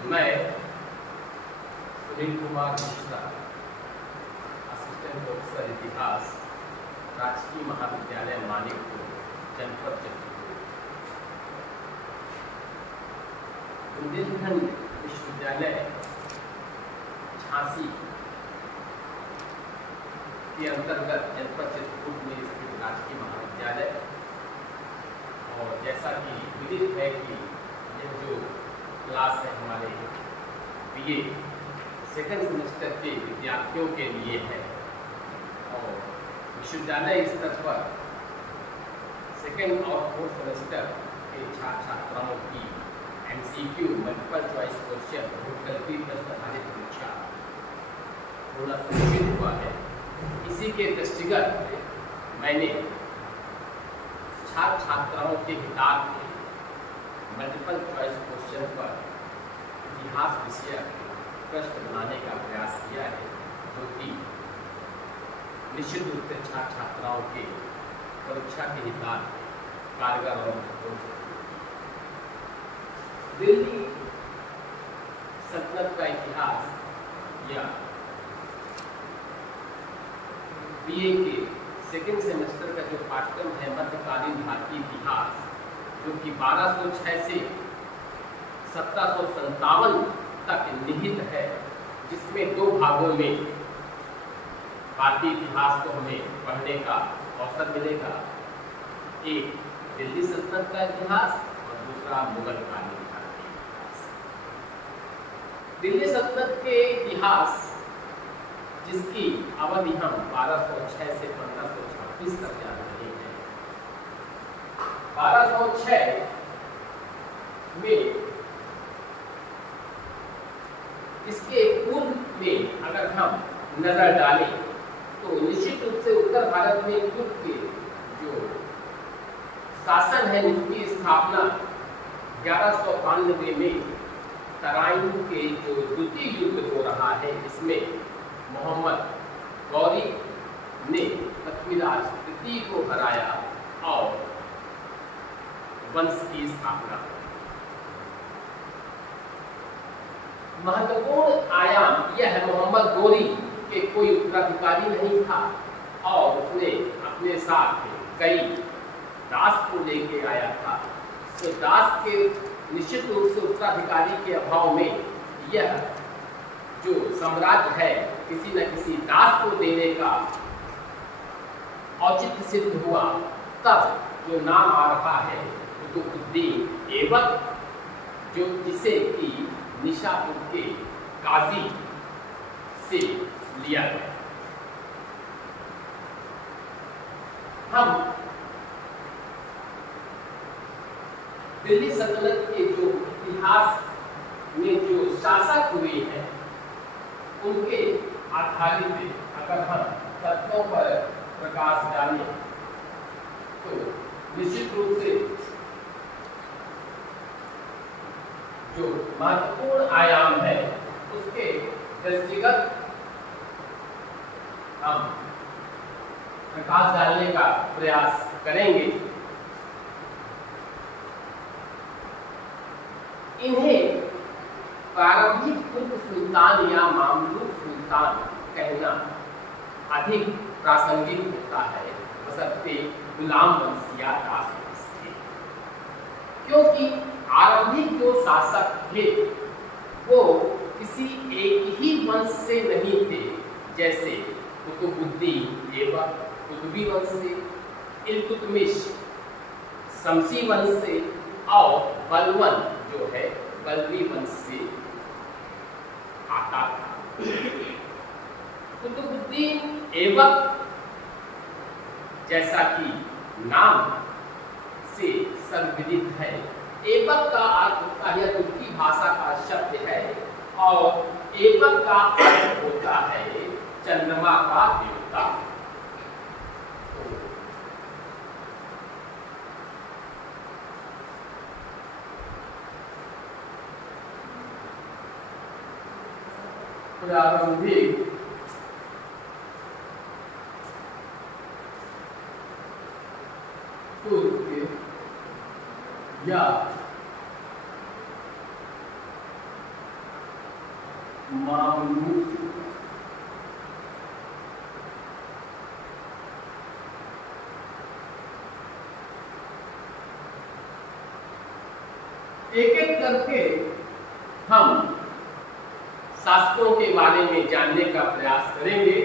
मैं Sunil Kumar Mishra, assistant professor इतिहास, राजकीय महाविद्यालय मानिकपुर, जनपद जगदलपुर। बुंदेलखंड विश्वविद्यालय झांसी के अंतर्गत जनपद जगदलपुर में स्थित राजकीय महाविद्यालय। और जैसा कि विदित है कि यह जो क्लास है हमारे बीए सेकंड सेमेस्टर के विद्यार्थियों के लिए है। और विश्वविद्यालय स्तर पर सेकंड और फोर्थ सेमेस्टर के छात्र छात्राओं की MCQ मल्टीपल चॉइस क्वेश्चन बहुविकल्पीय प्रश्न आधारित परीक्षा होना सुनिश्चित हुआ है। इसी के दृष्टिगत मैंने छात्र छात्राओं के हितार्थ मल्टीपल चॉइस क्वेश्चन पर इतिहास विषय प्रश्न बनाने का प्रयास किया है, जो कि निश्चित रूप से छात्र छात्राओं के परीक्षा के हितार्थ कारगर और महत्वपूर्ण है। दिल्ली सल्तनत का इतिहास या बीए के सेकेंड सेमेस्टर का जो पाठ्यक्रम है मध्यकालीन भारतीय इतिहास, जो कि 1206 से 1757 तक निहित है, जिसमें दो भागों में भारतीय इतिहास को हमें पढ़ने का अवसर मिलेगा। एक दिल्ली सल्तनत का इतिहास और दूसरा मुगल कालीन भारतीय इतिहास। दिल्ली सल्तनत के इतिहास जिसकी अवधि हम 1206 से 1536 तक जान रहे हैं। 1206 में इसके पूर्व में अगर हम नजर डालें तो निश्चित रूप से उत्तर भारत में तुर्क के जो शासन है उसकी स्थापना 1192 में तराइन के जो द्वितीय युद्ध हो रहा है, इसमें मोहम्मद गौरी ने पृथ्वीराज तृतीय को हराया और वंश की स्थापना। महत्वपूर्ण आयाम यह है, मोहम्मद गौरी के कोई उत्तराधिकारी नहीं था और उसने अपने साथ कई दास को लेके आया था। तो दास के निश्चित रूप से उत्तराधिकारी के अभाव में यह जो साम्राज्य है किसी न किसी दास को देने का औचित्य सिद्ध हुआ। तब जो नाम आ रहा है कुतुबुद्दीन ऐबक, जो जिसे कि निशापुर के काजी से लिया गया। हम दिल्ली सल्तनत के जो इतिहास में जो शासक हुए हैं उनके आधारित अगर हम तथ्यों पर प्रकाश डालें तो निश्चित रूप से जो महत्वपूर्ण आयाम है उसके दृष्टिगत हम प्रकाश डालने का प्रयास करेंगे। इन्हें प्रारंभिक तुर्क सुल्तान या मामलुक सुल्तान कहना अधिक प्रासंगिक होता है, बशर्ते गुलाम वंश या दास वंश थे, क्योंकि आरंभिक जो शासक थे वो किसी एक ही वंश से नहीं थे। जैसे कुतुबुद्दीन ऐबक कुतुबी वंश से, इल्तुतमिश शमसी वंश से और बलवन जो है बल्बी वंश से आता था। कुतुबुद्दीन ऐबक जैसा कि नाम से सर्वविदित है, ऐबक का अर्थ होता है तुर्की भाषा का शब्द है और ऐबक का अर्थ होता है चंद्रमा का देवता। प्रारंभिक तुर्क या मामलूक। एक एक करके हम शास्त्रों के बारे में जानने का प्रयास करेंगे।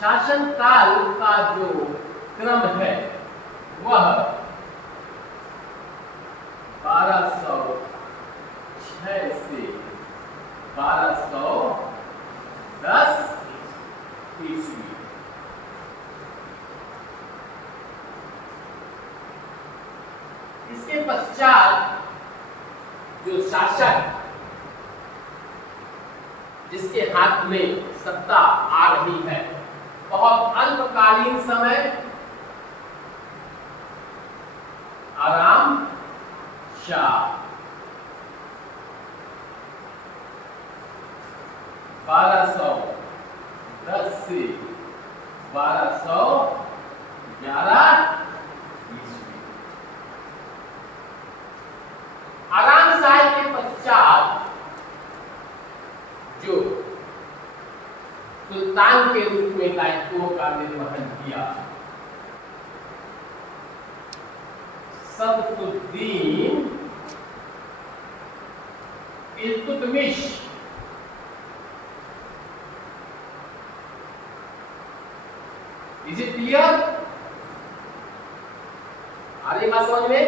शासन काल का जो क्रम है वह 1206 से 1210 ईस्वी। इसके पश्चात जो शासक जिसके हाथ में सत्ता आ रही है, बहुत अल्पकालीन समय आराम शाह 1210 से 1211 ईस्वी। आराम शाह के पश्चात जो सुल्तान के रूप में दायित्वों का निर्वहन किया, Shamsuddin Iltutmish is it clear? आ रही बात समझ में?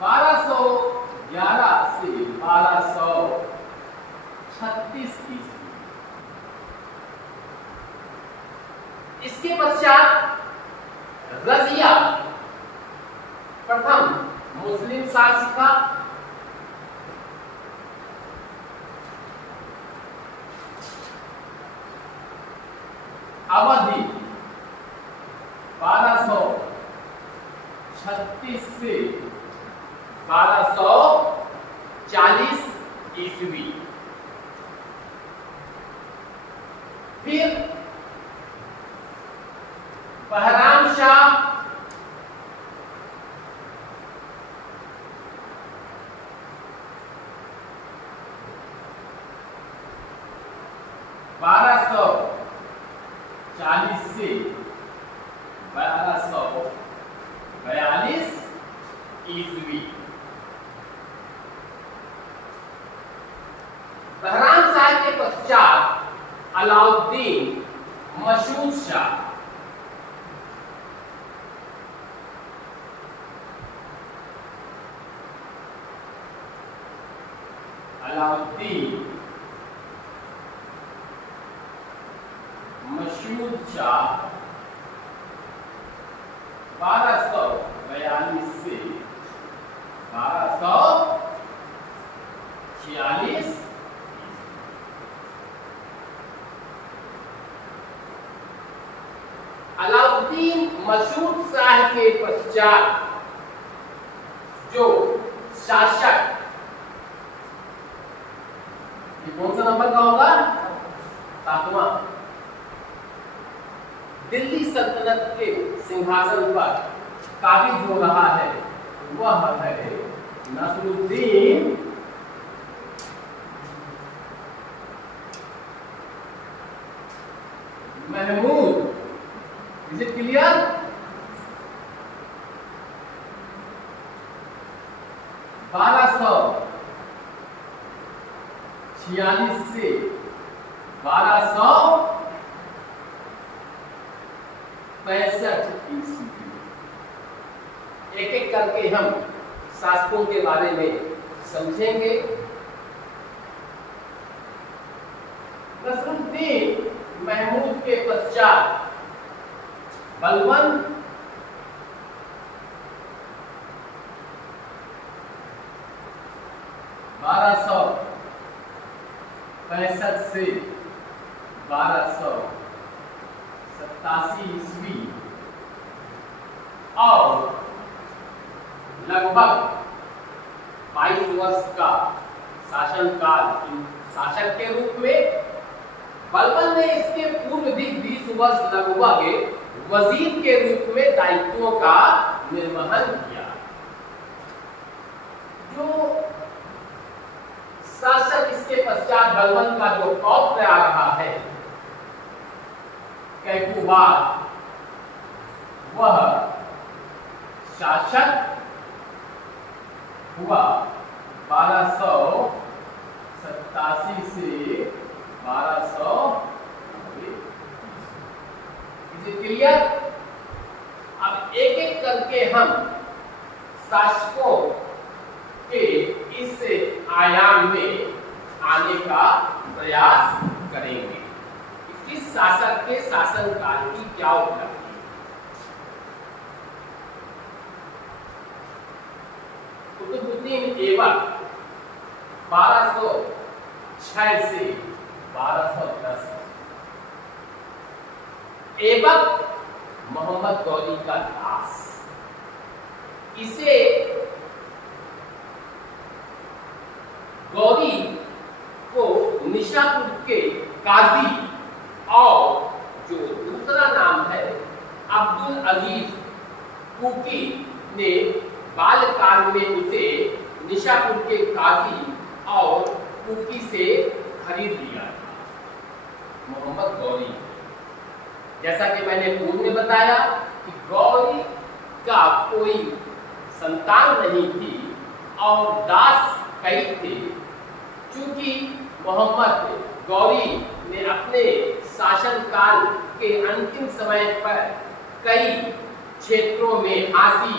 1211 से 1236 ईस्वी। इसके पश्चात रजिया प्रथम मुस्लिम शासिका, अवधि 1236 से 1240 ईस्वी। फिर बहराम शाह से 1242 ईस्वी। बहराम शाह के पश्चात अलाउद्दीन मशहूद शाह मशहूद शाह 1242 से 1246। अलाउद्दीन मशहूद शाह के पश्चात जो शासक, कौन सा नंबर का होगा? 7वां। दिल्ली सल्तनत के सिंहासन पर काबिज हो रहा है वह है Nasiruddin Mahmud. Is it clear? छियालीस से 1265 ईस्वी। एक एक करके हम शासकों के बारे में समझेंगे। नसरुद्दीन महमूद के पश्चात बलबन, से 1287 ईस्वी। लगभग 22 वर्ष का शासनकाल शासक के रूप में, बलबन ने इसके पूर्व भी 20 वर्ष लगभग वजीर के रूप में दायित्वों का निर्वहन किया। जो शासक इसके पश्चात बलबन का जो पौत्र आ रहा है कैकूबाद, वह शासक हुआ 1287 से 1200। क्लियर? अब एक एक करके हम शासकों के इस आयाम में आने का प्रयास करेंगे। किस शासक के शासनकाल की क्या उपलब्धि। कुतुबुद्दीन ऐबक 1206 से 1210। ऐबक मोहम्मद गौरी का दास। इसे गौरी को निशापुर के काजी और जो दूसरा नाम है अब्दुल अजीज कुकी ने बालकाल में उसे निशापुर के काजी और कुकी से खरीद लिया था। मोहम्मद गौरी, जैसा कि मैंने पूर्व में बताया कि गौरी का कोई संतान नहीं थी और दास कई थे। चूंकि मोहम्मद गौरी ने अपने शासनकाल के अंतिम समय पर कई क्षेत्रों में हासी,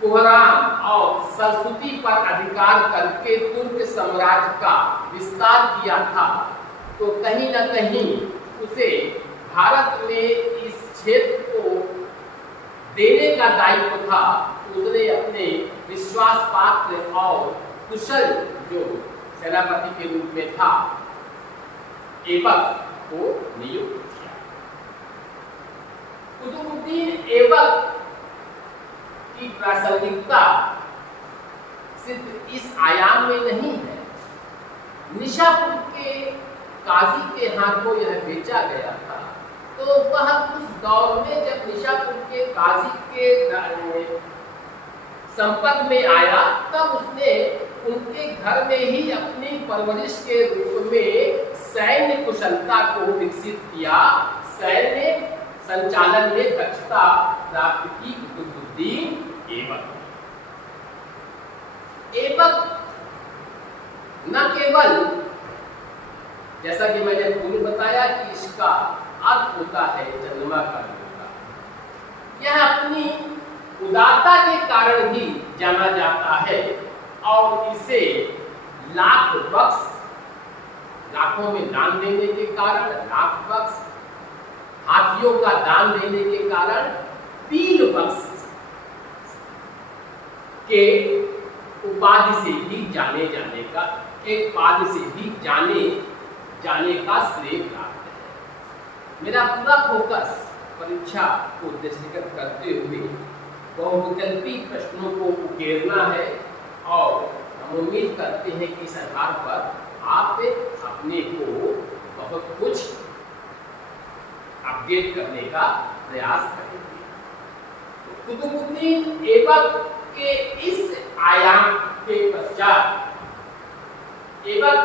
कोहराम और सरस्वती पर अधिकार करके तुर्क साम्राज्य का विस्तार किया था, तो कहीं न कहीं उसे भारत में इस क्षेत्र को देने का दायित्व था। उसने अपने विश्वास पात्र और कुशल जो सेनापति के रूप में था ऐबक को नियुक्त किया। कुतुबुद्दीन ऐबक की प्रासंगिकता सिर्फ इस आयाम में नहीं है। निशापुर के काजी के हाथों यह बेचा गया था, तो वह उस दौर में जब निशापुर के काजी के संपर्क में आया, तब उसने उनके घर में ही अपनी परवरिश के रूप में सैन्य कुशलता को विकसित किया, सैन्य संचालन में दक्षता प्राप्त की कुतुबुद्दीन ऐबक। ऐबक न केवल, जैसा कि मैंने पूर्व बताया कि इसका अर्थ होता है चंद्रमा का देवता, यह अपनी उदारता के कारण ही जाना जाता है और इसे लाख बख्श, लाखों में दान देने के कारण लाख बख्श, हाथियों का दान देने के कारण 3 बख्श के उपाधि से भी जाने जाने का, एक पाद से भी जाने का श्रेय प्राप्त है। मेरा पूरा फोकस परीक्षा को दृष्टिगत करते हुए बहुविकल्पी प्रश्नों को उकेरना है और हम उम्मीद करते हैं कि इस आधार पर आप अपने को बहुत कुछ अपडेट करने का प्रयास करेंगे। कुतुबुद्दीन ऐबक के इस आयाम के पश्चात ऐबक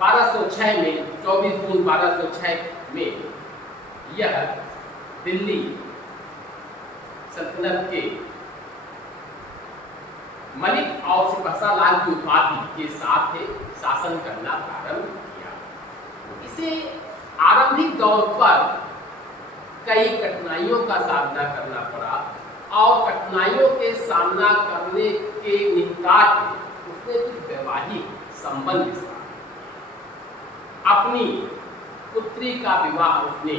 1206 में 24 जून 1206 में यह दिल्ली सल्तनत के मलिक और सिपहसालाल की उपाधि के साथ शासन करना प्रारंभ किया। इसे आरंभिक दौर पर कई कठिनाइयों का सामना करना पड़ा और कठिनाइयों के सामना करने के निमित्त उसने कुछ वैवाहिक संबंध स्थापित। अपनी पुत्री का विवाह उसने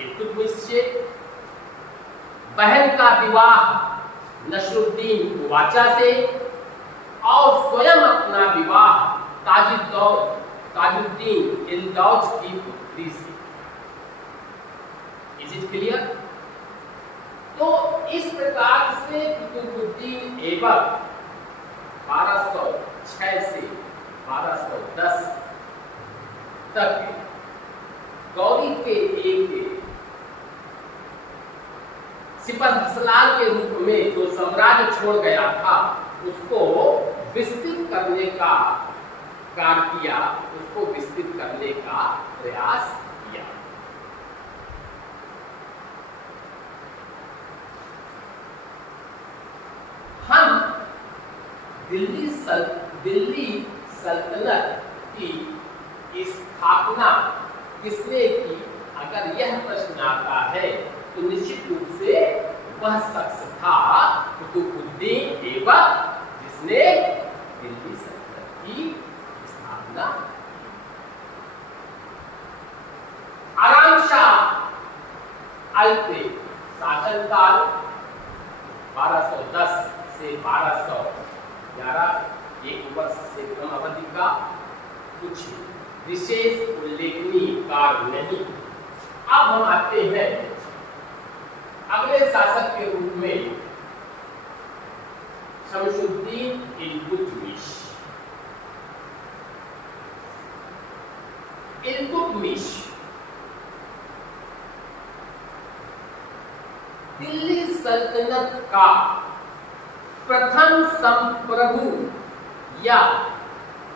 इल्तुतमिश से, बहन का विवाह नसरुद्दीन वाचा से और स्वयं अपना विवाह ताजुद्दीन इल्दौज की पुत्री से। Is it clear? तो इस प्रकार से कुतुबुद्दीन ऐबक 1206 से 1210 तक गौरी के एक सिपहसालार के रूप में जो साम्राज्य छोड़ गया था उसको विस्तृत करने का कार्य किया, उसको विस्तृत करने का प्रयास किया। हम दिल्ली सल्तनत की स्थापना किसने की, अगर यह प्रश्न आता है तो निश्चित रूप से वह शख्स था कुतुबुद्दीन ऐबक, जिसने दिल्ली सल्तनत की स्थापना की। आराम शाह अल्पे शासनकाल 1210 से 1211, एक वर्ष से कम अवधि का, कुछ विशेष उल्लेखनीय कार्य नहीं। अब हम आते हैं अगले शासक के रूप में शमसुद्दीन इल्तुतमिश। इल्तुतमिश दिल्ली सल्तनत का प्रथम संप्रभु या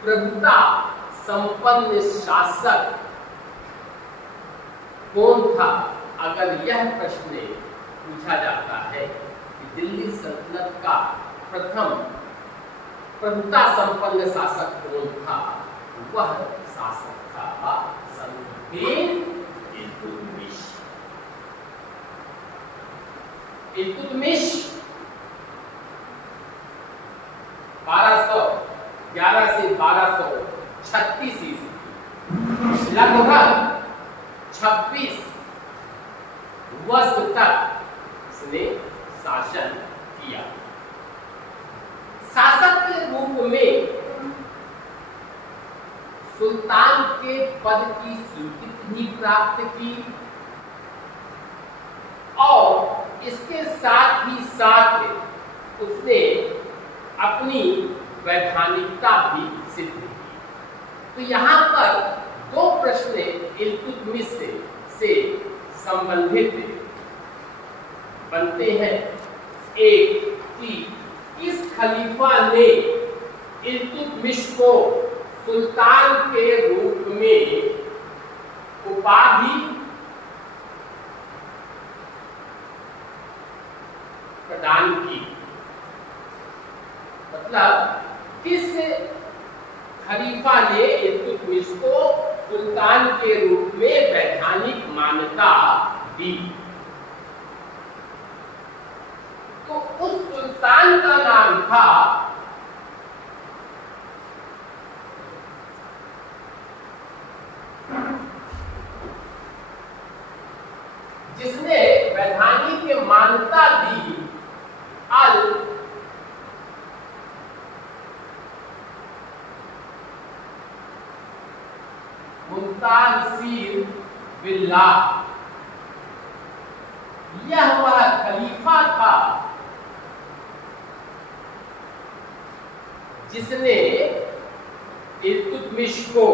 प्रभुता संपन्न शासक कौन था, अगर यह प्रश्न पूछा जाता है कि दिल्ली सल्तनत का प्रथम प्रभुता संपन्न शासक कौन था, वह शासक था शमसुद्दीन इल्तुतमिश। इल्तुतमिश 1211 से 1236 ईस्वी, लगभग 26 वर्ष तक इसने शासन किया। शासक के रूप में सुल्तान के पद की स्वीकृति भी प्राप्त की और इसके साथ ही साथ उसने अपनी वैधानिकता भी सिद्ध की। तो यहाँ पर दो प्रश्न इल्तुतमिश से संबंधित बनते हैं। एक कि इस खलीफा ने इल्तुतमिश को सुल्तान के रूप में उपाधि प्रदान की, मतलब किस खलीफा ने इल्तुतमिश को सुल्तान के रूप में वैधानिक मान्यता दी। तो उस सुल्तान का नाम था जिसने वैधानिक मान्यता दी अल मुंतासिर बिल्लाह। यह वह खलीफा था जिसने इल्तुतमिश को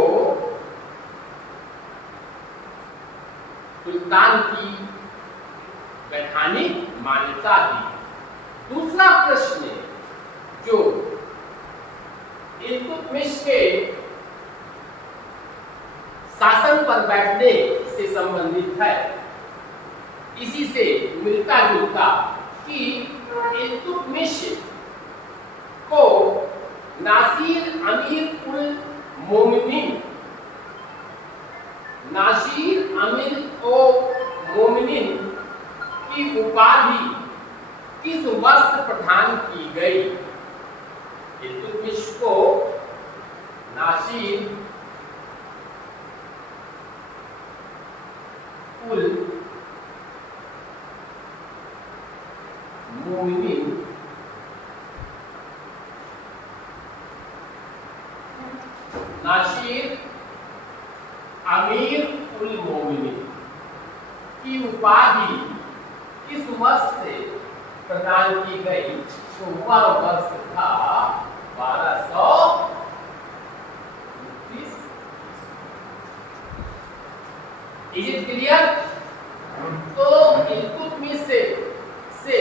सुल्तान की वैधानिक मान्यता दी। दूसरा प्रश्न जो इल्तुतमिश के शासन पर बैठने से संबंधित है, इसी से मिलता जुलता कि इल्तुतमिश को नासिर अमीर उल मोमिनीन की उपाधि किस वर्ष प्रदान की गई? इल्तुतमिश को नासिर उल मोमिनीन नासिर अमीर उल मोमिनीन की उपाधि किस वर्ष से प्रदान की गई, तो वह वर्ष था 1229। Is it clear? तो इल्तुतमिश से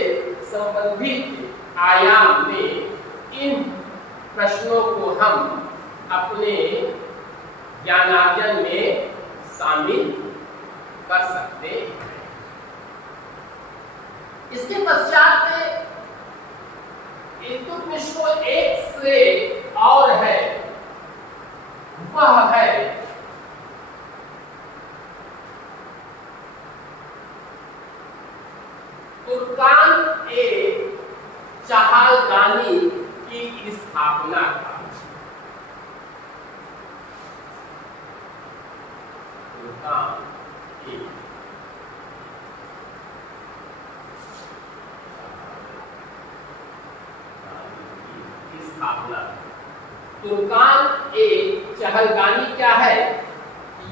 संबंधित आयाम में इन प्रश्नों को हम अपने ज्ञानार्जन में शामिल कर सकते हैं। इसके पश्चात इल्तुतमिश को एक श्रेय और है, वह है तुर्कान ए चहालगानी की स्थापना का। तुर्कान ए स्थापना। तुर्कान ए चहलगानी क्या है?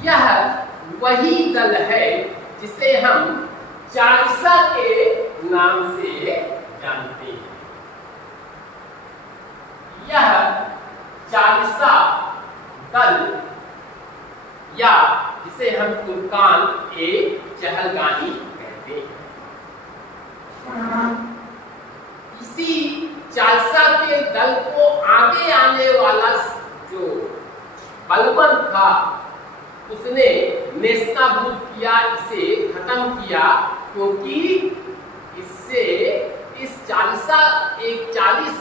यह वही दल है जिसे हम चालीसा के नाम से जानते हैं। यह चालीसा दल या जिसे हम तुर्कान ए चहलगानी कहते हैं, इसी चालीसा के दल को आगे आने वाला जो बलबन था उसने नेस्तनाबूद किया, इसे खत्म किया, क्योंकि इससे इस 40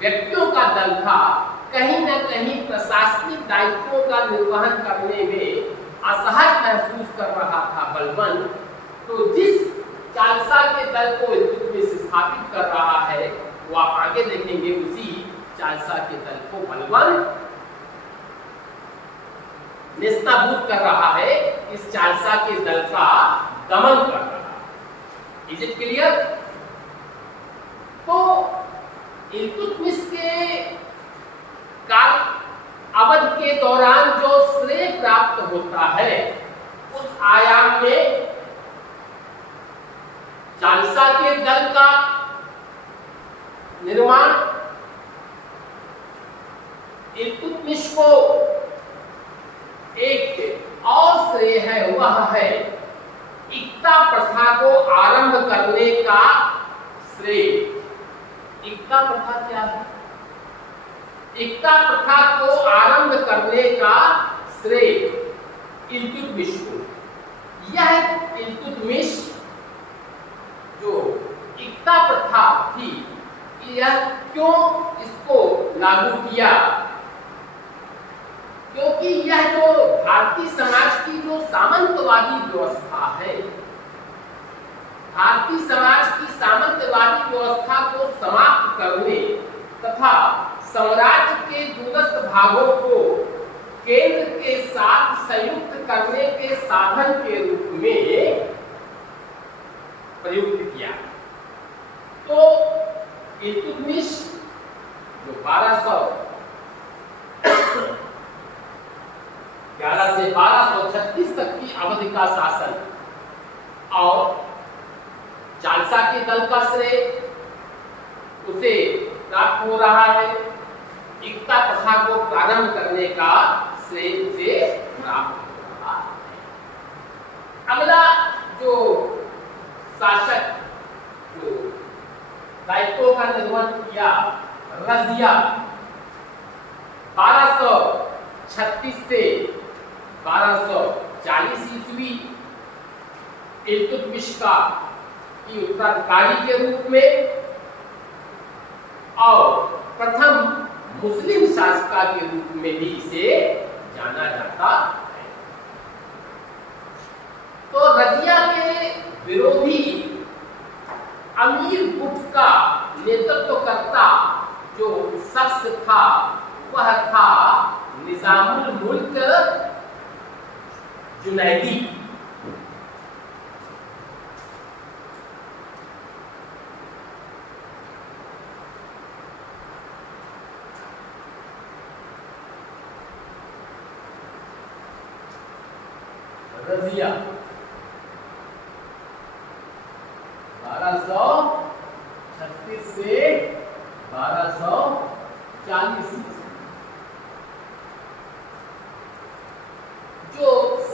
व्यक्तियों का दल था, कहीं न कहीं प्रशासनिक दायित्वों का निर्वहन करने में असहाय महसूस कर रहा था बलबन। तो जिस चालीसा के दल को इल्तुतमिश स्थापित कर रहा है, वो आप आगे देखेंगे, उसी चालीसा के दल को बलबन नेस्तनाबूद कर रहा है, इस चालीसा के दल का दमन कर रहा है। Is it clear? तो इल्तुतमिश के काल अवध के दौरान जो श्रेय प्राप्त होता है, उस आयाम में चालीसा के दल का निर्माण, इल्तुतमिश को एक और श्रेय है, वह है इक्ता प्रथा को आरंभ करने का श्रेय। इक्ता प्रथा क्या है? इक्ता प्रथा को आरंभ करने का श्रेय इल्तुतमिश को। यह इल्तुतमिश जो इक्ता प्रथा थी, यह क्यों इसको लागू किया? क्योंकि यह जो भारतीय समाज की जो सामंतवादी व्यवस्था है, भारतीय समाज की सामंतवादी व्यवस्था को समाप्त करने तथा साम्राज्य के दूरस्थ भागों को केंद्र के साथ संयुक्त करने के साधन के रूप में प्रयुक्त किया। तो इल्तुतमिश जो 1211 से 1236 तक की अवधि का शासन और चालीसा के दल का श्रेय उसे प्राप्त हो रहा है, इक्ता प्रथा को प्रारंभ करने का श्रेय उसे प्राप्त हो रहा है। अगला जो शासक जो दायित्वों का निर्वहन किया, रजिया 1236 से 1240 ईस्वी इल्तुतमिश का की उत्तराधिकारी के रूप में और प्रथम मुस्लिम शासका के रूप में भी इसे जाना जाता है। तो रजिया के विरोधी अमीर गुट का नेतृत्वकर्ता जो शख्स था, वह था निजामुल मुल्क जुनैदी। रजिया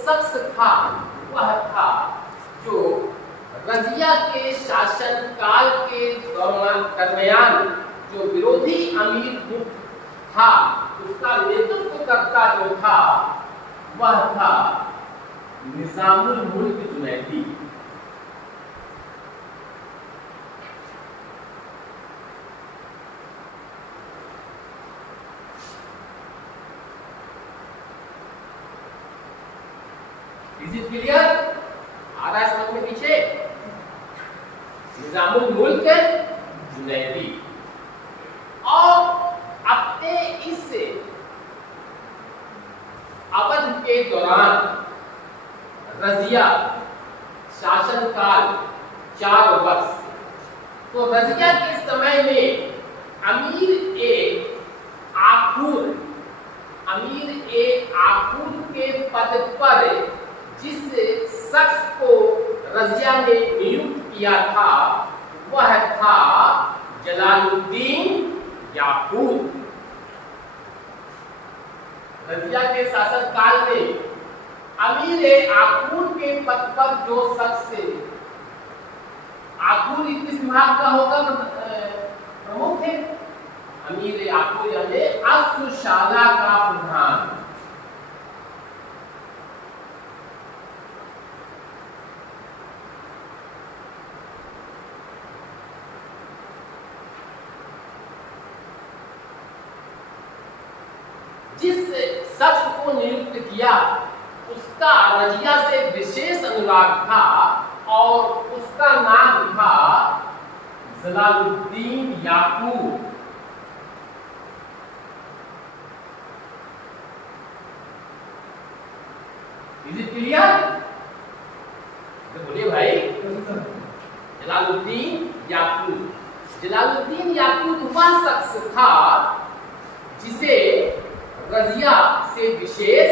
शख्स था वह था जो रजिया के शासन काल के दरमियान जो विरोधी अमीर गुट था उसका नेतृत्व करता जो था वह था Nizamul Mulk Junaidi. Is it clear? आ रहा है समझ में पीछे? निजामुल मुल्क जुनैदी। और अपने इस अवध के दौरान रजिया शासनकाल 4 वर्ष, तो रजिया के समय में अमीर आखूर के पद पर जिस शख्स को रजिया ने नियुक्त किया था वह था जलालुद्दीन याकूत। रजिया के शासन काल में अमीर आखूर के पद पर जो शख्स, आखूर किस विभाग का होगा प्रमुख है? अमीर आखूर यानी अश्वशाला का प्रधान। जिस शख्स को नियुक्त किया उसका रजिया से विशेष अनुराग था और उसका नाम था Jalaluddin Yakub. Is it clear? बोलिए भाई। जलालुद्दीन याकूब वह शख्स था जिसे रजिया से विशेष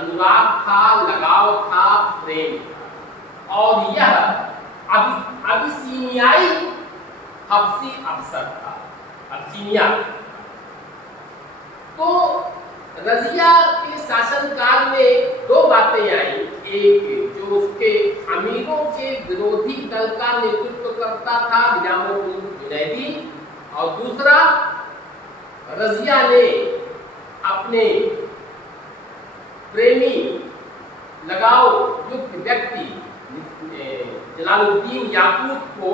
अनुराग था, लगाव था, प्रेम था, और यह अबिसीनियाई हबसी अफसर था। अबिसीनिया। तो रजिया के शासनकाल में 2 बातें आई। एक जो उसके अमीरों के विरोधी दल का नेतृत्व करता था निजामुल मुल्क जुनैदी, और दूसरा रजिया ने अपने प्रेमी लगाव युक्त व्यक्ति जलालुद्दीन याकूत को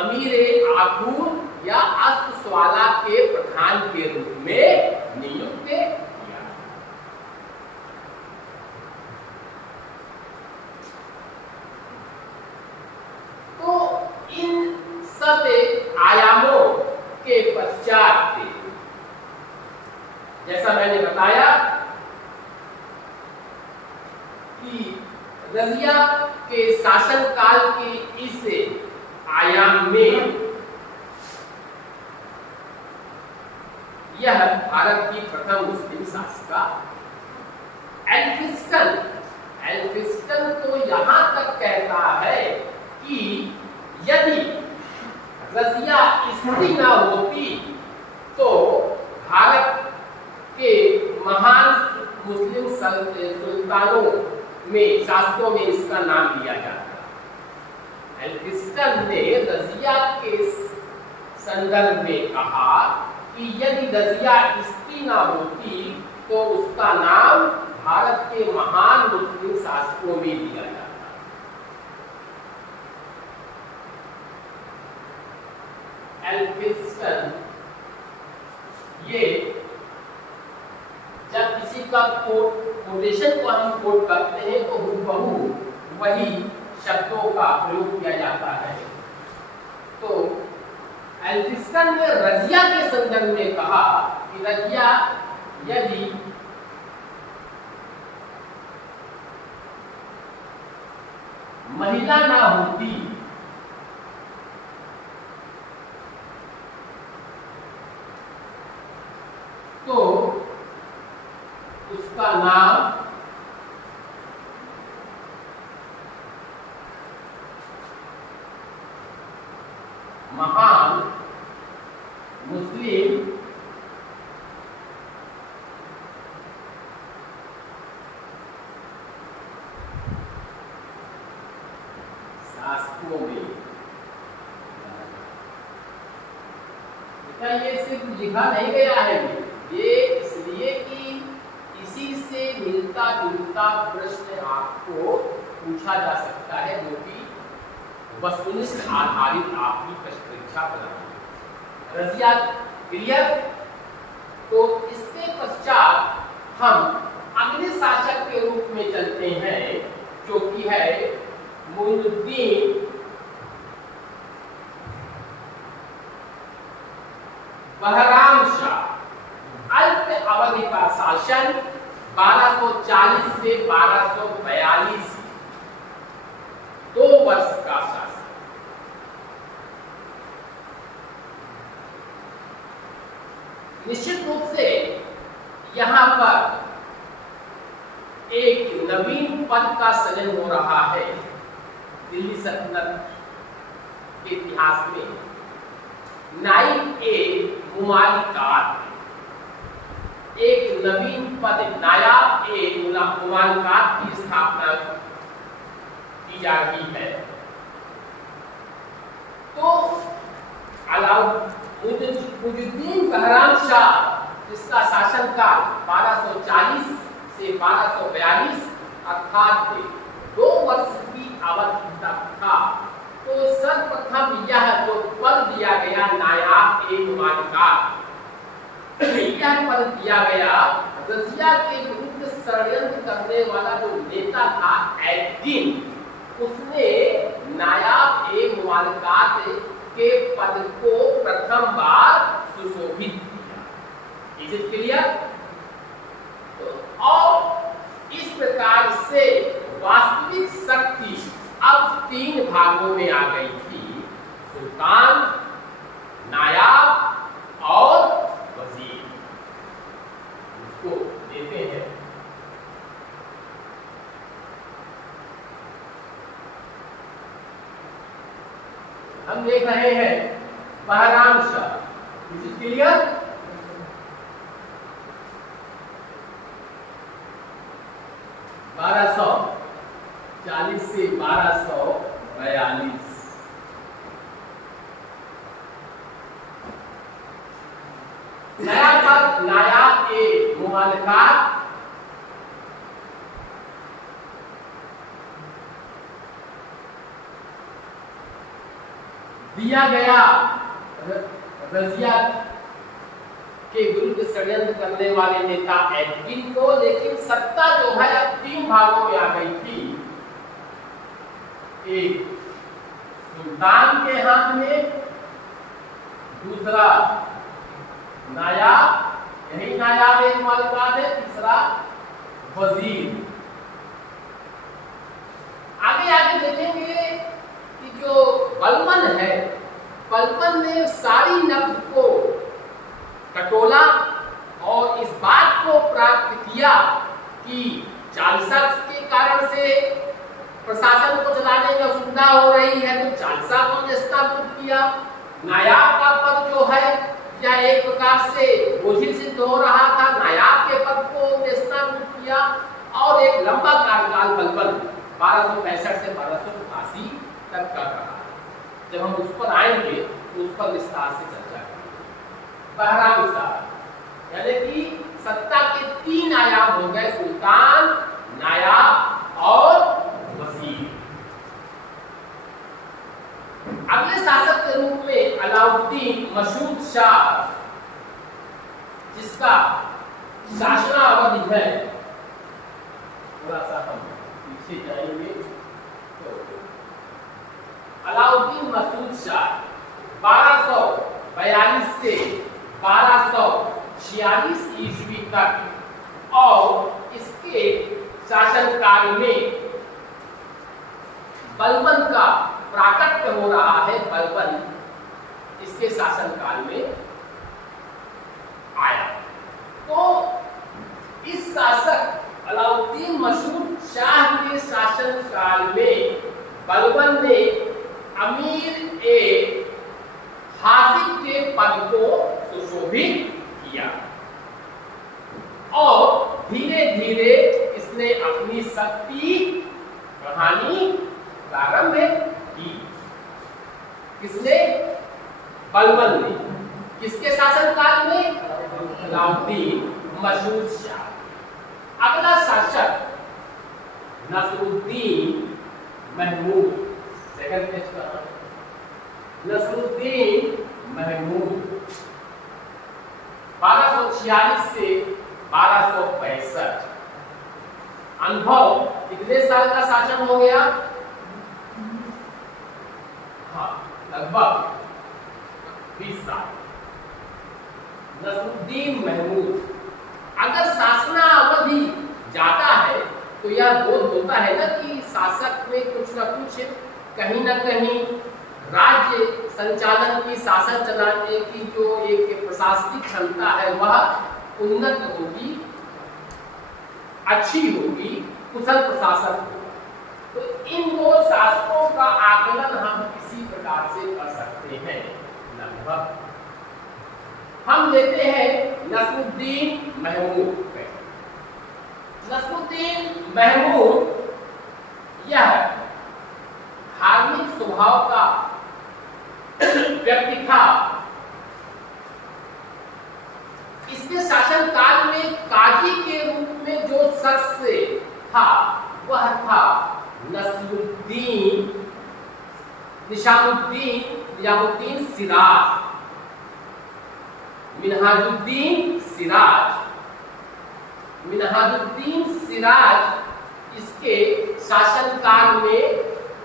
अमीर आखूर या अश्वशाला के प्रधान के रूप में नियुक्त किया। तो इन सब आयामों के पश्चात जैसा मैंने बताया कि रजिया के शासनकाल के इस आयाम में यह भारत की प्रथम मुस्लिम शासिका एल्फिस्टन तो यहां तक कहता है कि यदि रजिया स्त्री ना होती तो भारत के महान मुस्लिम सुल्तानों में शासकों में इसका नाम लिया जाता। एल्फिस्टन ने रजिया के संदर्भ में कहा कि यदि रजिया स्त्री ना होती तो उसका नाम भारत के महान मुस्लिम शासकों में दिया जाता। एल्फिस्टन ये जब किसी का कोटेशन को हम कोट करते हैं तो हूबहू वही शब्दों का प्रयोग किया जाता है। तो एल्फिस्टन ने रजिया के संदर्भ में कहा कि रजिया यदि महिला ना होती तो उसका नाम महान मुस्लिम तत्वों में। क्या ये सिर्फ लिखा नहीं गया है, ये इसलिए कि इसी से मिलता जुलता प्रश्न आपको पूछा जा सकता है, जो कि वस्तुनिष्ठ आधारित आपकी प्रश्न परीक्षा बनाई। रजिया क्लियर? तो इसके पश्चात हम अगले शासक के रूप में चलते हैं, जो कि है मोइनुद्दीन बहराम शाह। अल्प अवधि का शासन 1240 से 1242, 2 वर्ष का शासन। निश्चित रूप से यहां पर एक नवीन पद का सृजन हो रहा है दिल्ली सल्तनत के इतिहास में। नाइब ए मुमालिकात, एक नवीन पद नायाब ए मुमालिकात की स्थापना की जा रही है। तो मुइनुद्दीन बहराम शाह, जिसका शासनकाल 1240 से 1242 अर्थात 2 वर्ष की अवधि तक था। तो सर्वप्रथम यह जो पद दिया गया नायाब ए मुमालिकात, यह पद दिया गया रजिया के विरुद्ध षड्यंत्र करने वाला जो नेता था एडकिन, उसने नायाब ए मुमालिकात के पद को प्रथम बार सुशोभित किया। Is it clear? और इस प्रकार से वास्तविक शक्ति अब 3 भागों में आ गई थी, सुल्तान, नायाब और वजीर। उसको देते हैं। हम देख रहे हैं बहराम शाह। क्लियर? बारह 1240 से 1242। नया पद नायाब ए मुमालिकात, दिया गया रजिया के विरुद्ध षड्यंत्र करने वाले नेता एडकिन को। लेकिन सत्ता जो है अब 3 भागों में आ गई थी। एक सुल्तान के हाथ में, दूसरा नायाब, यही नायाब एक मुमालिकात है, तीसरा वजीर। आगे आगे देखेंगे कि जो बलबन है, बलबन ने सारी नब्ज को टटोला और इस बात को प्राप्त किया कि चालसा के कारण से प्रशासन को चलाने में असुविधा हो रही है, तो चालसा को निष्ठापुट किया। नायाब का पद जो है यह एक प्रकार से बोझिल सिद्ध हो रहा था, नायाब के पद को निष्ठापुट किया। और एक लंबा कार्यकाल बलबन 1265 से 1288 तक कर रहा। जब हम उस पर आएंगे तो उस पर विस्तार से चर्चा करेंगे। बहराम शाह यानी कि सत्ता के 3 आयाम हो गए, सुल्तान, नायाब और वजीर। अगले शासक के रूप में अलाउद्दीन मसूद शाह, जिसका शासनावधि है, थोड़ा सा हम पीछे जाएंगे तो अलाउद्दीन मसूद शाह 1242 से 1246 ईस्वी तक। और इसके शासनकाल में बलबन का प्राकट्य हो रहा है। बलबन इसके शासनकाल में आया। तो इस शासक अलाउद्दीन मसूद शाह के शासनकाल में बलबन ने अमीर ए हासिब के पद को सुशोभित किया और धीरे धीरे इसने अपनी शक्ति बढ़ानी प्रारंभ की। किसने? बलबन ने। किसके शासनकाल में? अलाउद्दीन मशहूर शाह। अगला शासक नसरुद्दीन महमूद। सेकंड पेज पर नसरुद्दीन महमूद 1246 से 1265। अनुभव कितने साल का शासन हो गया? हाँ, लगभग 20 साल। नसरुद्दीन महमूद। अगर शासनावधि ज्यादा है तो यह बोध होता है ना कि शासक में कुछ न कुछ कहीं न कहीं राज्य संचालन की, शासन चलाने की जो एक प्रशासनिक क्षमता है वह उन्नत होगी, अच्छी होगी, कुशल प्रशासन होगा। तो इन दो शासकों का आकलन हम किसी प्रकार से कर सकते हैं। लगभग हम लेते हैं नसरुद्दीन महमूद। नसरुद्दीन महमूद यह धार्मिक स्वभाव का व्यक्ति था। इसके शासनकाल में काजी के रूप में जो शख्स था वह था निजामुद्दीन सिराज, मिन्हाजुद्दीन सिराज इसके शासनकाल में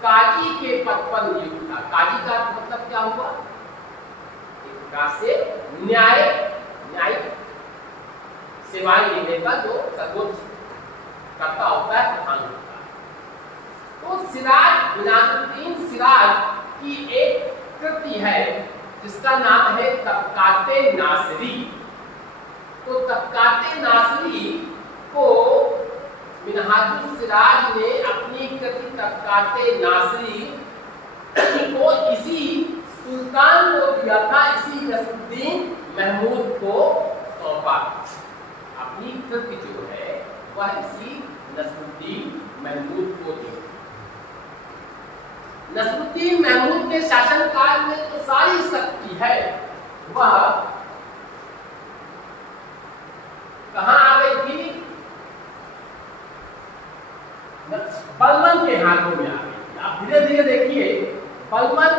काजी के पद पर नियुक्त था। काजी का मतलब क्या हुआ? एक प्रकार से न्यायिक सेवाएं लेने का जो सर्वोच्च कर्ता होता है, प्रधान होता है। तो मिन्हाजुद्दीन सिराज की एक कृति है जिसका नाम है तबकाते नासिरी। तो तबकाते नासिरी को मिन्हाजुद्दीन सिराज ने अपनी कृति तबकाते नासिरी को इसी सुल्तान को दिया था, इसी नसरुद्दीन महमूद को सौंपा। अपनी कृति जो है वह इसी नसरुद्दीन महमूद को दी। नसरुद्दीन महमूद के शासनकाल में जो सारी शक्ति है वह कहां आ गई थी? बलबन के हाथों में आ गई। आप धीरे धीरे देखिए बलबन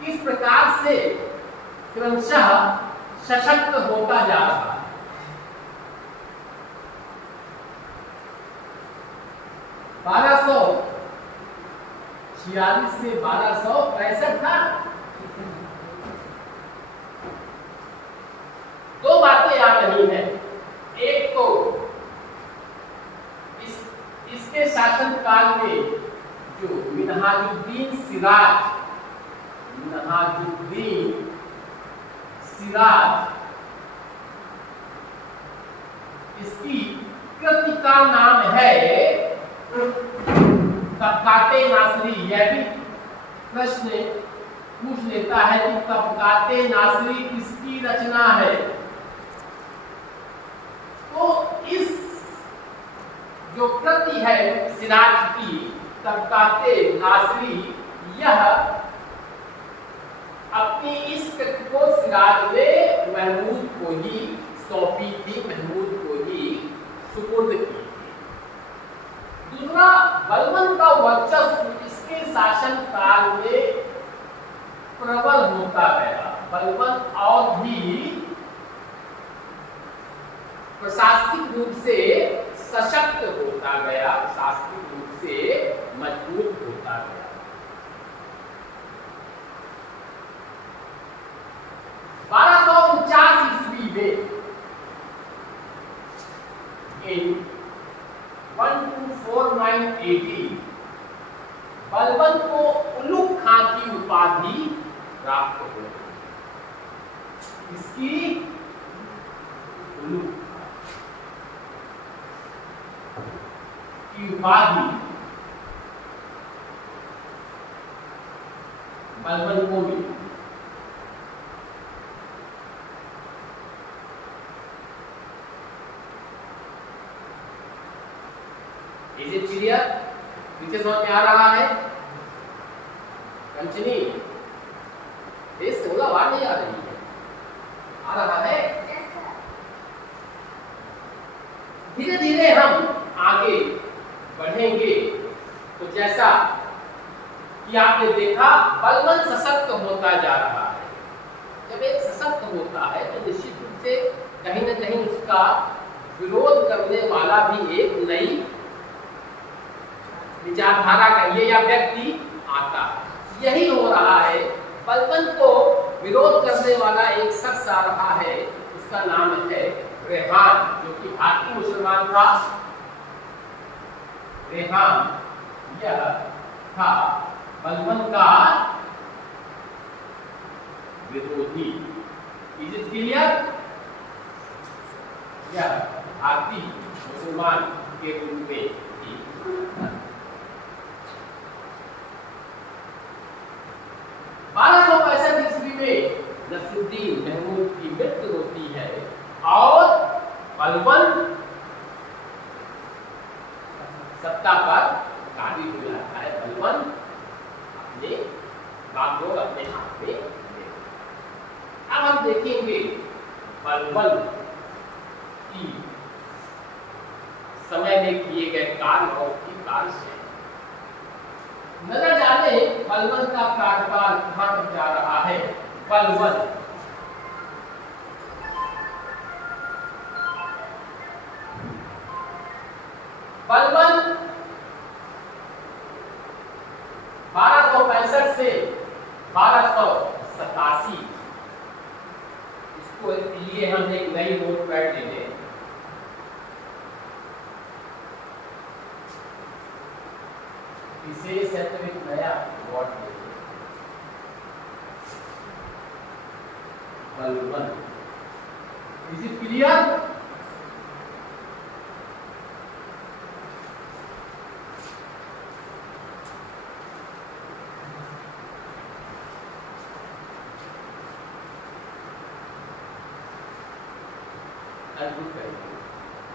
किस प्रकार से क्रमशः सशक्त होता जा रहा है। 1246 से 1265 था। दो बातें आ रही हैं। एक तो इसके शासनकाल में जो मिन्हाजुद्दीन सिराज इसकी कृति का नाम है तबकाते नासिरी। यह भी प्रश्न पूछ लेता है कि तबकाते नासिरी किसकी रचना है? तो इस जो कृति है सिराज की तबकाते नासिरी, यह अपनी इस कृति को सिराज ने महमूद को ही सौंपी थी, महमूद को ही सुपुर्द की थी। दूसरा, बलबन का वर्चस्व इसके शासन काल में प्रबल होता गया। बलबन और भी प्रशासनिक रूप से सशक्त होता गया, प्रशासनिक रूप से मजबूत होता गया। ईस्वी में इन 1249 AD बलबन को उलुग खां की उपाधि प्राप्त हो। इसकी उलुग की उपाधि बलबन को मिली। Is it clear? नीचे समझ में आ रहा है? कंटिन्यू। तेज से बोला, आवाज नहीं आ रही है? आ रहा है? धीरे धीरे हम आगे बढ़ेंगे तो जैसा कि आपने देखा बलवान सशक्त होता जा रहा है। जब एक सशक्त होता है तो निश्चित रूप से कहीं न कहीं उसका विरोध करने वाला भी एक नई विचारधारा का ये या व्यक्ति आता है। यही हो रहा है, बलवान को विरोध करने वाला एक शख्स आ रहा है, उसका नाम है रेहान, जो कि भारतीय मुसलमान था। रेहान यह था बलवान का विरोधी। Is it clear? यह भारतीय मुसलमान के रूप में थी। 1265 ईस्वी में नसरुद्दीन महमूद की मृत्यु होती है और बलवान सत्ता पर काबिज हो जाता है। बलवान अपने बागडोर अपने हाथ में ले। अब हम देखेंगे बलवान की समय में किए गए कार्य और उसकी कार्य से नजर डाले बलवान का कार्यकाल कहां तक जा रहा है। बलवान बलवान 1265 से 1287, इसको लिए हम एक नई नोट पैड ले लें। विशेष है तो एक नया वर्ड ले लें, बलवान। Is it clear?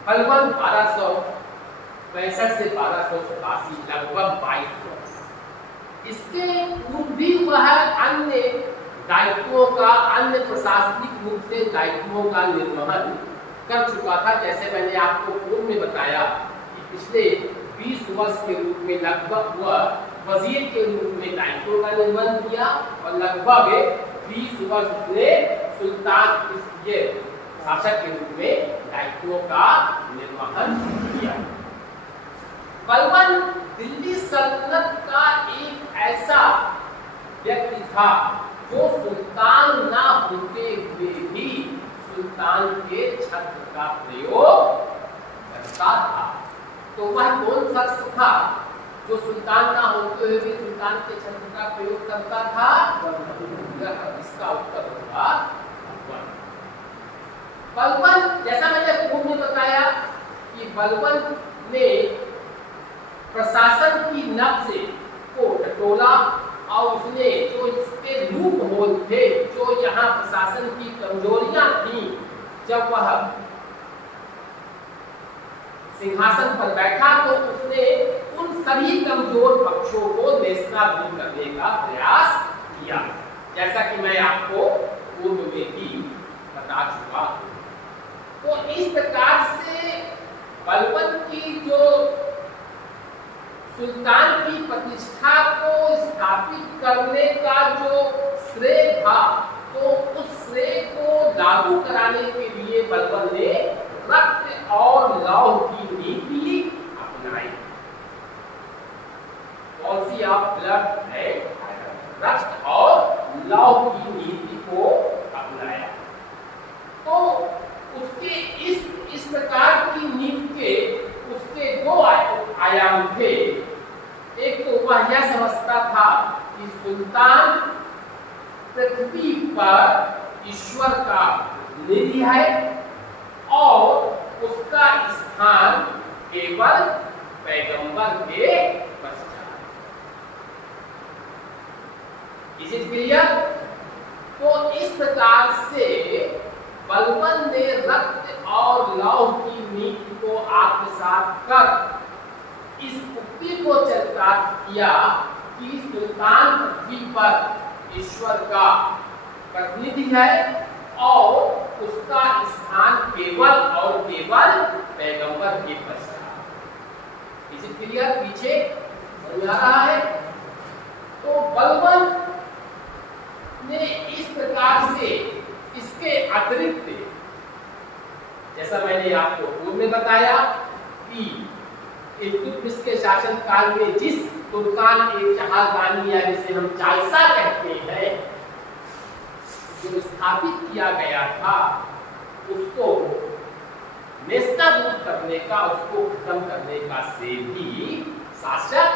बलवान 1265 से 1287, लगभग 22 वर्ष। इसके पूर्व भी वह अन्य दायित्वों का, अन्य प्रशासनिक रूप से दायित्वों का निर्वहन कर चुका था। जैसे मैंने आपको पूर्व में बताया कि पिछले 20 वर्ष के रूप में लगभग वह वजीर के रूप में दायित्वों का निर्वहन किया और लगभग 20 वर्ष उसने सुल्तान शासक के रूप में दायित्वों का निर्वहन किया। बलवान दिल्ली सल्तनत का एक ऐसा व्यक्ति था जो सुल्तान ना होते हुए भी सुल्तान के छत्र का प्रयोग करता था। तो वह कौन शख्स था जो सुल्तान ना होते हुए भी सुल्तान के छत्र का प्रयोग करता था? इसका उत्तर होगा बलवान। जैसा मैंने पूर्व में बताया कि बलवान ने प्रशासन की नब्ज को टटोला और उसने जो इसके लूप होल थे, जो यहाँ प्रशासन की कमजोरियां थी, जब वह सिंहासन पर बैठा तो उसने उन सभी कमजोर पक्षों को नेस्तनाबूद करने का प्रयास किया, जैसा कि मैं आपको पूर्व में भी बता चुका हूं। तो इस प्रकार से बलवान की जो सुल्तान की प्रतिष्ठा को स्थापित करने का जो श्रेय था, तो उस श्रेय को लागू कराने के लिए बलवान ने रक्त और लौह की नीति अपनाई। कौन सी? आप ब्लड एंड रक्त और लौह की नीति को अपनाया। तो उसके इस प्रकार की नीति के उसके दो आयाम थे। एक तो वह यह समझता था कि सुल्तान पृथ्वी पर ईश्वर का निधि है और उसका स्थान केवल पैगंबर के पश्चात। Is it clear? तो इस प्रकार से बलवान ने रक्त और लौह की नीति को आत्मसात कर इस उक्ति को चरितार्थ किया कि सुल्तान पृथ्वी पर ईश्वर का प्रतिनिधि है और उसका स्थान केवल और केवल पैगंबर के पश्चात। इस क्लियर पीछे समझ आ रहा है। तो बलबन ने इस प्रकार से इसके अतिरिक्त, जैसा मैंने आपको पूर्व में बताया कि इल्तुतमिश के शासन काल में जिस तुर्कान एक चहालगानी या जिसे हम चालसा कहते हैं जो स्थापित किया गया था, उसको नेस्तनाबूद करने का, उसको खत्म करने का श्रेय भी शासक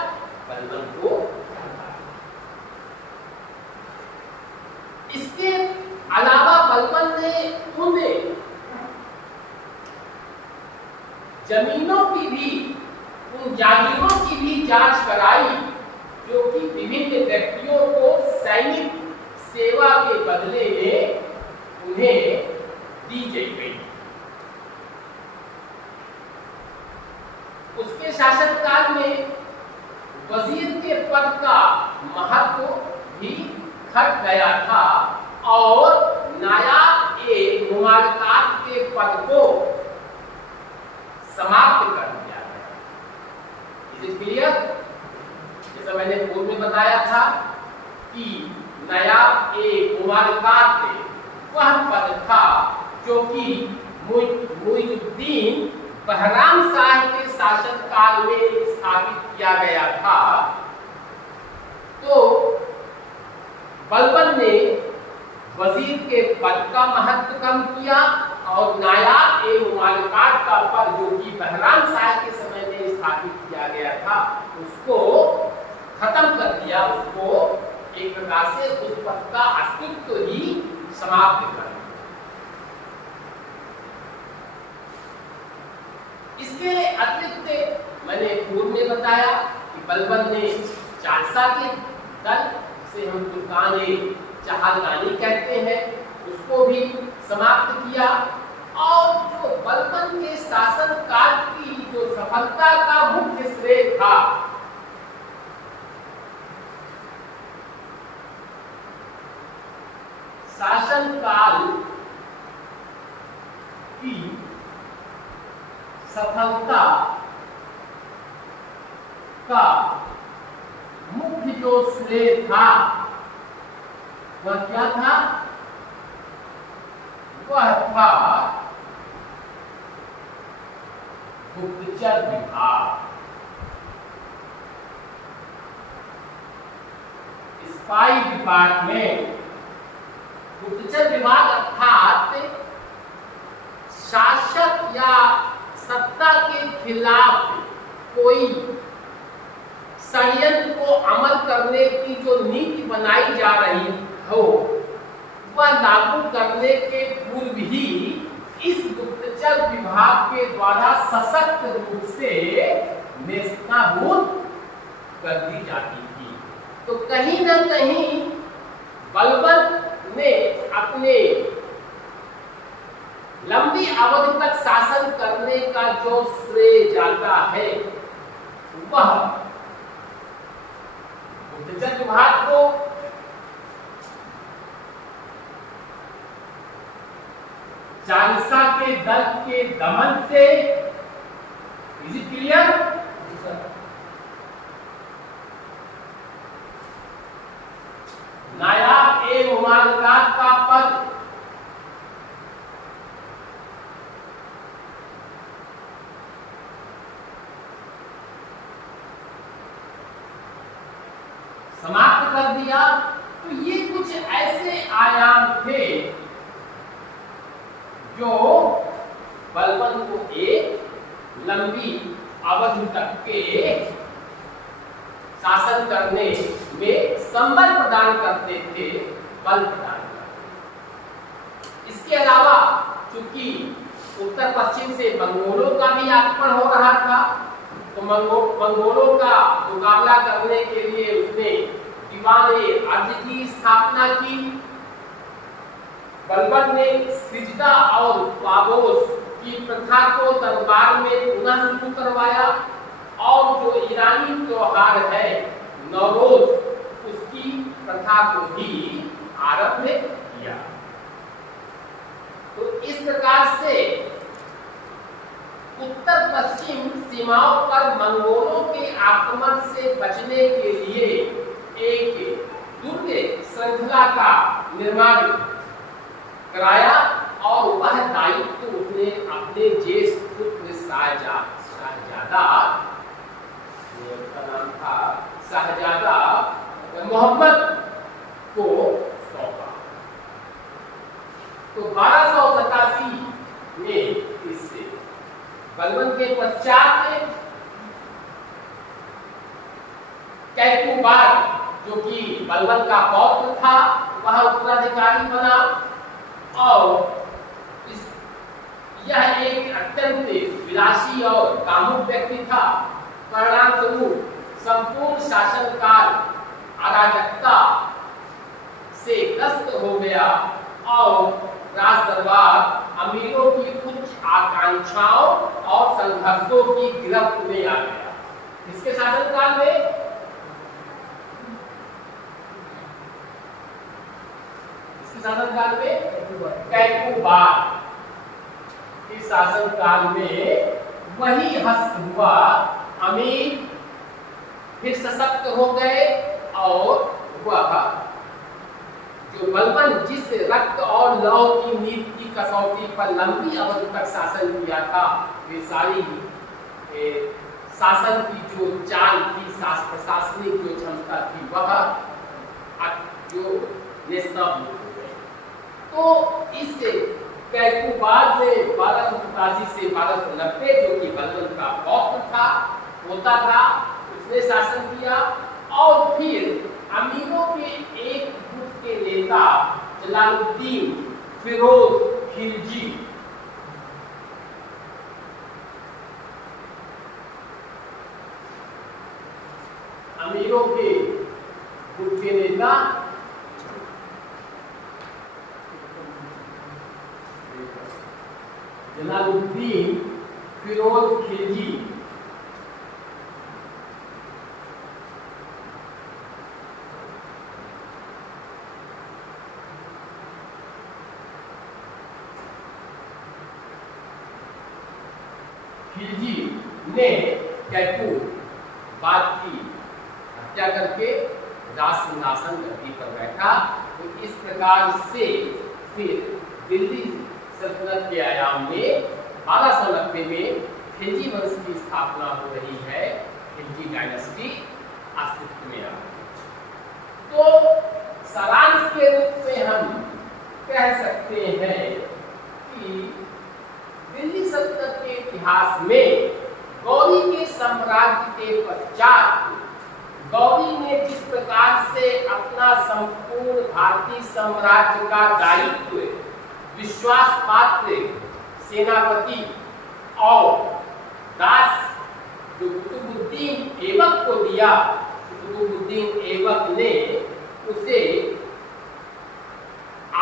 बलबन को जाता है। इसके अलावा बलबन ने उन जमीनों की भी, उन जागीरों की भी जांच कराई जो कि विभिन्न व्यक्तियों को सैनिक सेवा के बदले में उन्हें दी गई। उसके शासनकाल में वजीर के पद का महत्व भी घट गया था और नायाब-ए-मुमालकात के पद को समाप्त कर दिया गया। Is it clear? जैसा मैंने पूर्व में बताया था कि नायाब-ए-मुमालकात वह पद था जो कि मुइजुद्दीन बहराम शाह के शासन काल में स्थापित किया गया था। तो बलबन ने वजीर के पद का महत्व कम किया और नायाब-ए-मुमालकात का पद जो कि बहराम शाह के समय में स्थापित किया गया था उसको खत्म कर दिया, उसको एक प्रकार से उस पद का अस्तित्व ही समाप्त कर दिया। इसके अतिरिक्त मैंने पूर्व में बताया कि बलबन ने चालसा के दल से हम तुर्कान चहालगानी कहते हैं उसको भी समाप्त किया और जो बलबन के शासन काल की जो सफलता का मुख्य श्रेय था शासन काल की सफलता का मुख्य जो श्रेय था वह क्या था? वह था गुप्तचर विभाग, स्पाई डिपार्टमेंट। गुप्तचर विभाग अर्थात शासक या सत्ता के खिलाफ कोई षड्यंत्र को अमल करने की जो नीति बनाई जा रही हो वह लागू करने के पूर्व ही इस गुप्तचर विभाग के द्वारा सशक्त रूप से नेस्तनाबूद कर दी जाती थी। तो कहीं न कहीं बलबन ने अपने लंबी अवधि तक शासन करने का जो श्रेय जाता है वह गुप्तचर विभाग को चालसा के दल के दमन से, इज इट क्लियर? नायाब-ए-मुमालकात का पद समाप्त कर दिया। तो ये कुछ ऐसे आयाम थे जो बलबन को एक लंबी अवधि तक के शासन करने में संबल प्रदान करते थे, बल प्रदान करते। इसके अलावा चूंकि उत्तर पश्चिम से मंगोलों का भी आक्रमण हो रहा था तो मंगोलों का मुकाबला करने के लिए उसने दीवान-ए-अर्ज की स्थापना की। बलबन ने सिजदा और पाबोस की प्रथा को दरबार में पुनः शुरू करवाया और जो ईरानी त्योहार है नौरोज उसकी प्रथा को भी आरंभ किया। तो इस प्रकार से उत्तर पश्चिम सीमाओं पर मंगोलों के आक्रमण से बचने के लिए एक दुर्ग श्रृंखला का निर्माण कराया और वह दायित्व उसने अपने ज्येष्ठ पुत्र शाहजादा, उसका नाम था शाहजादा मोहम्मद को सौंपा। तो 1287 में इससे बलबन के पश्चात कैकुबाद जो कि बलबन का पौत्र था वह उत्तराधिकारी बना और यह एक अत्यंत विलासी और कामुक व्यक्ति था। परिणाम स्वरूप संपूर्ण शासनकाल अराजकता से ग्रस्त हो गया और राज दरबार अमीरों की उच्च आकांक्षाओं और संघर्षों की गिरफ्त में आ गया। इसके शासनकाल में कैकुबाद के शासनकाल में वही हस्त हुआ अमीर फिर सशक्त हो गए और वह जो बलबन जिस रक्त और लौह की नीति की कसौटी पर लंबी अवधि तक शासन किया था वे सारी शासन की जो चाल थी, प्रशासनिक जो क्षमता थी वह जो नेस्तनाबूद हो गई। तो इस कैकुबाद ने 1287 से 1290 जो कि बलबन का पौत्र था होता था उसने शासन किया और फिर अमीरों के एक गुट के नेता जलालुद्दीन फिरोज खिलजी अमीरों के गुट के नेता जलालुद्दीन फिरोज खिलजी ने कैकुबाद की हत्या करके राज सिंहासन गद्दी पर बैठा। तो इस प्रकार से फिर दिल्ली सल्तनत के आयाम में 1290 में खिलजी वंश की स्थापना हो रही है। खिलजी डायनेस्टी अस्तित्व में आ रही है। तो सारांश के रूप में हम कह सकते हैं कि दिल्ली सल्तनत के इतिहास में गौरी के साम्राज्य के पश्चात गौरी ने जिस प्रकार से अपना संपूर्ण भारतीय साम्राज्य का दायित्व विश्वास पात्र सेनापति और दास जो कुतुबुद्दीन ऐबक को दिया, कुतुबुद्दीन ऐबक ने उसे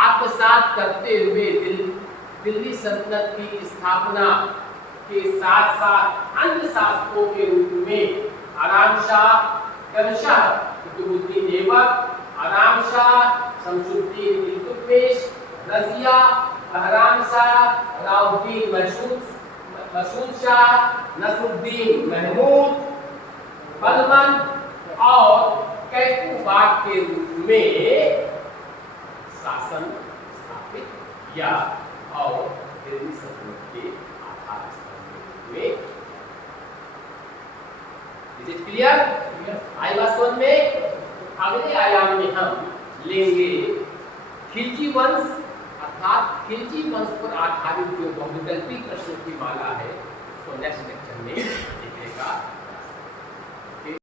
आत्मसात करते हुए दिल्ली सल्तनत की स्थापना के साथ साथ अन्य शासकों के रूप में आराम शाह, क्रमशः कुतुबुद्दीन ऐबक, आराम शाह, शमसुद्दीन इल्तुतमिश, रजिया, बहराम शाह, अलाउद्दीन मसूद शाह, नसरुद्दीन महमूद, बलबन और कैकुबाद के रूप में शासन स्थापित किया और दिल्ली सल्तनत के आधार स्तंभ हुए। Is it clear? आई बात समझ में? अगले आयाम में हम लेंगे खिलजी वंश अर्थात खिलजी वंश पर आधारित जो बहुविकल्पी प्रश्नों की माला है उसको नेक्स्ट लेक्चर में देखेगा।